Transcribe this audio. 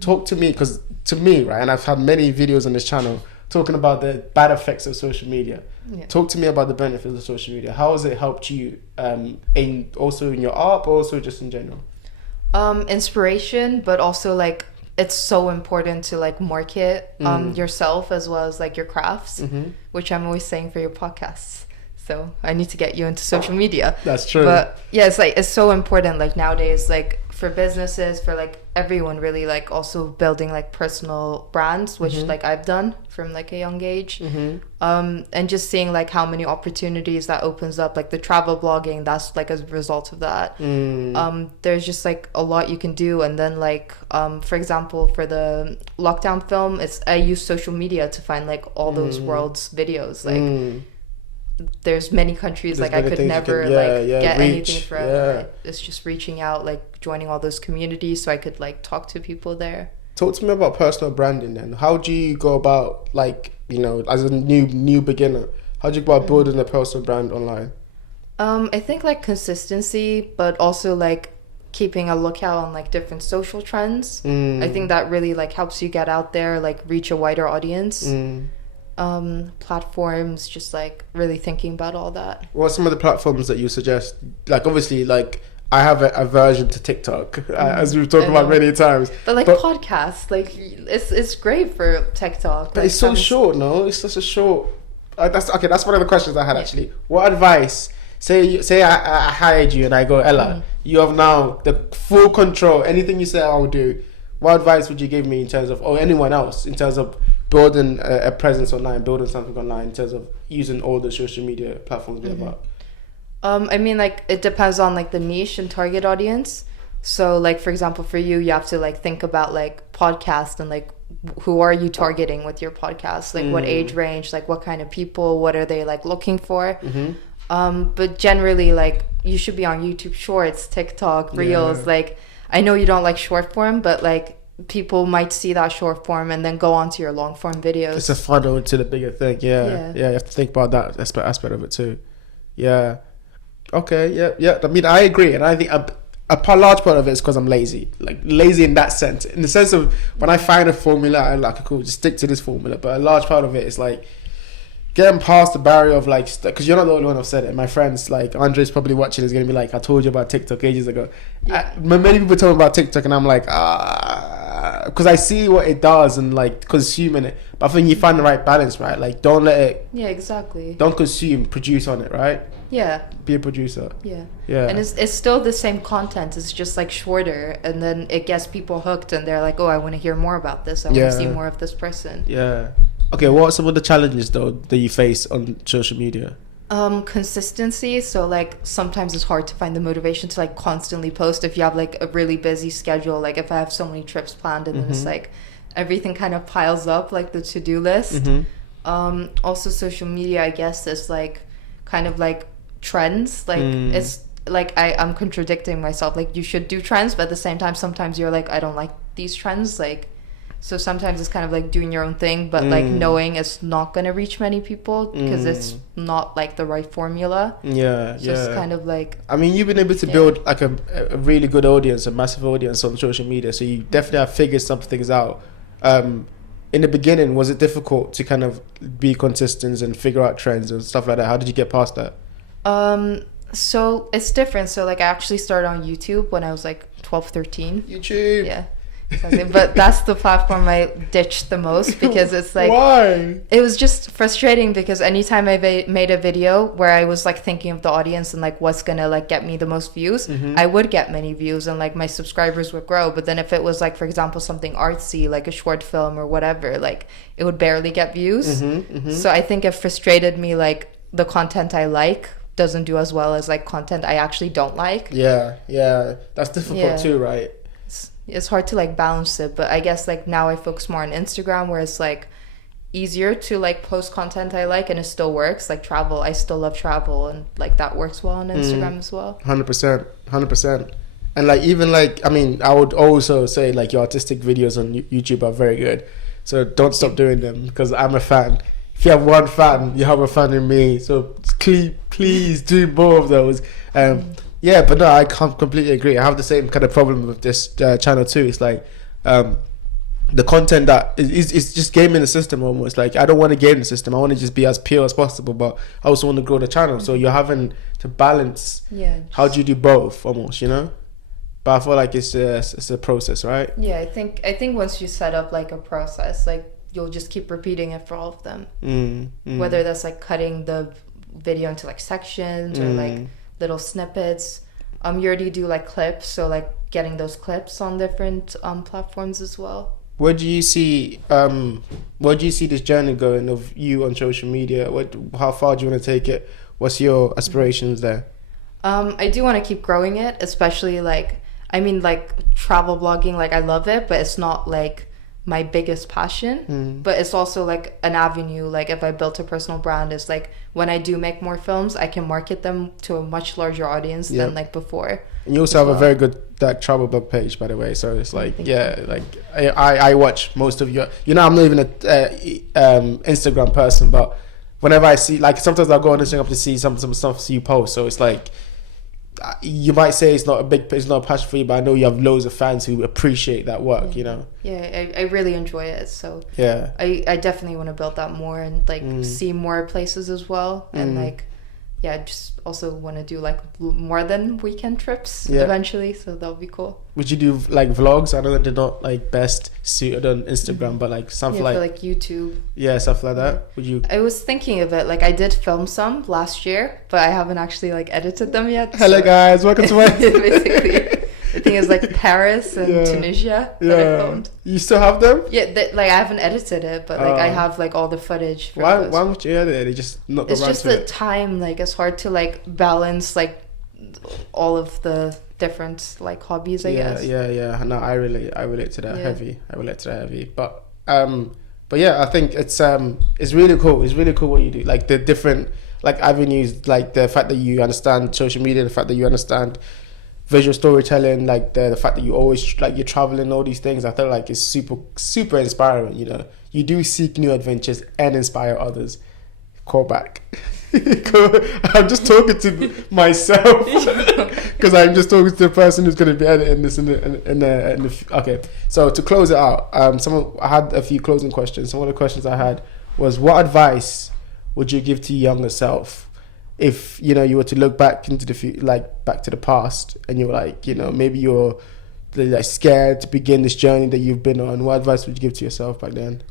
Talk to me, because to me, right, and I've had many videos on this channel talking about the bad effects of social media. Yeah. Talk to me about the benefits of social media. How has it helped you also in your art, but also just in general? Inspiration, but also like it's so important to like market yourself as well as like your crafts, which I'm always saying for your podcasts. So I need to get you into social media. That's true. But yeah, it's so important like nowadays, like for businesses, for like everyone really, like also building like personal brands, which like I've done from like a young age. And just seeing like how many opportunities that opens up, like the travel blogging, that's like as a result of that. There's just like a lot you can do. And then like for example, for the lockdown film, I use social media to find like all those world's videos. Like there's many countries like I could never get anything from. It's just reaching out, like joining all those communities so I could like talk to people there. Talk to me about personal branding then. How do you go about, like, you know, as a new beginner, how do you go about building a personal brand online? I think like consistency, but also like keeping a lookout on like different social trends. I think that really like helps you get out there, like reach a wider audience. Platforms, just like really thinking about all that. What are some of the platforms that you suggest? Like obviously, like I have a aversion to TikTok, as we've talked about many times. But podcasts, like it's great for TikTok. But like, it's so short, no? It's just a short. That's one of the questions I had actually. What advice? Say I hired you and I go, Ella, you have now the full control. Anything you say, I'll do. What advice would you give me in terms of, or anyone else, in terms of building a presence online, building something online, in terms of using all the social media platforms we have about? I mean, like it depends on like the niche and target audience. So like for example, for you have to like think about like podcast and like who are you targeting with your podcast, like what age range, like what kind of people, what are they like looking for. But generally like you should be on YouTube Shorts, TikTok, Reels. Like I know you don't like short form, but like people might see that short form and then go on to your long form videos. It's a funnel to the bigger thing. Yeah, you have to think about that aspect of it too. Okay, I mean, I agree, and I think a large part of it is because I'm lazy. Like lazy in that sense, in the sense of when I find a formula, I'm like, cool, just stick to this formula. But a large part of it is like getting past the barrier of like, because you're not the only one who've said it. My friends, like Andre's probably watching, is gonna be like, I told you about TikTok ages ago. Many people tell me about TikTok, and I'm like, because I see what it does and like consuming it. But I think you find the right balance, right? Like don't let it. Yeah, exactly. Don't consume, produce on it, right? Yeah. Be a producer. Yeah. And it's still the same content. It's just like shorter, and then it gets people hooked, and they're like, oh, I want to hear more about this. I want to see more of this person. Yeah. Okay, what are some of the challenges though that you face on social media? Consistency. So like sometimes it's hard to find the motivation to like constantly post if you have like a really busy schedule. Like if I have so many trips planned, and then it's like everything kind of piles up, like the to-do list. Also social media, I guess, is like kind of like trends. Like it's like I'm contradicting myself. Like you should do trends, but at the same time sometimes you're like, I don't like these trends. Like so sometimes it's kind of like doing your own thing, but like knowing it's not gonna reach many people because it's not like the right formula. Just kind of like, I mean, you've been able to build like a really good audience, a massive audience on social media, so you definitely have figured some things out. In the beginning, was it difficult to kind of be consistent and figure out trends and stuff like that? How did you get past that? So it's different. So like I actually started on YouTube when I was like 12, 13. YouTube. Yeah. But that's the platform I ditched the most because it's like, why? It was just frustrating because anytime I made a video where I was like thinking of the audience and like what's gonna like get me the most views, I would get many views and like my subscribers would grow. But then if it was like, for example, something artsy, like a short film or whatever, like it would barely get views. So I think it frustrated me, like the content I like doesn't do as well as like content I actually don't like. Yeah, that's difficult too, right? It's hard to like balance it, but I guess like now I focus more on Instagram, where it's like easier to like post content I like and it still works. Like travel, I still love travel, and like that works well on Instagram as well. 100%. And like even like, I mean, I would also say like your artistic videos on YouTube are very good, so don't stop doing them because I'm a fan. If you have one fan, you have a fan in me, so please do more of those. Yeah, but no, I can't completely agree. I have the same kind of problem with this channel too. It's like the content that is just gaming the system almost. Like I don't want to game the system. I want to just be as pure as possible, but I also want to grow the channel. So you're having to balance. Yeah. How do you do both almost? You know. But I feel like it's a process, right? Yeah, I think once you set up like a process, like you'll just keep repeating it for all of them. Whether that's like cutting the video into like sections or like little snippets. You already do like clips, so like getting those clips on different platforms as well. Where do you see this journey going of you on social media? How far do you want to take it? What's your aspirations there? I do want to keep growing it, especially like, I mean, like travel blogging, like I love it, but it's not like my biggest passion. But it's also like an avenue. Like if I built a personal brand, it's like when I do make more films, I can market them to a much larger audience than like before. And you also have a very good travel blog page, by the way. So it's like, like I watch most of your. You know, I'm not even a Instagram person, but whenever I see, like sometimes I'll go on Instagram to see some stuff you post. So it's like, you might say it's not a passion for you, but I know you have loads of fans who appreciate that work. You know. Yeah, I really enjoy it. So yeah, I definitely want to build that more and like see more places as well, and like. Yeah, I just also want to do like more than weekend trips eventually, so that'll be cool. Would you do like vlogs? I know that they're not like best suited on Instagram, but like something for like YouTube. Yeah, stuff like that. Would you? I was thinking of it. Like I did film some last year, but I haven't actually like edited them yet. Hello guys, welcome to my. Basically. The thing is like Paris and Tunisia that I filmed. You still have them? Yeah, like I haven't edited it, but like I have like all the footage. For why would you edit it? It just not. It's just the time. Like it's hard to like balance like all of the different like hobbies. I guess. Yeah. No, I relate to that heavy. I relate to that heavy. But yeah, I think it's really cool. It's really cool what you do. Like the different like avenues, like the fact that you understand social media, the fact that you understand visual storytelling, like the fact that you always like you're traveling, all these things. I feel like it's super inspiring. You know, you do seek new adventures and inspire others. Call back. I'm just talking to myself because I'm just talking to the person who's going to be editing this in the okay. So to close it out, I had a few closing questions. Some of the questions I had was, what advice would you give to your younger self? If you know you were to look back into back to the past, and you're like, you know, maybe you're like scared to begin this journey that you've been on, what advice would you give to yourself back then?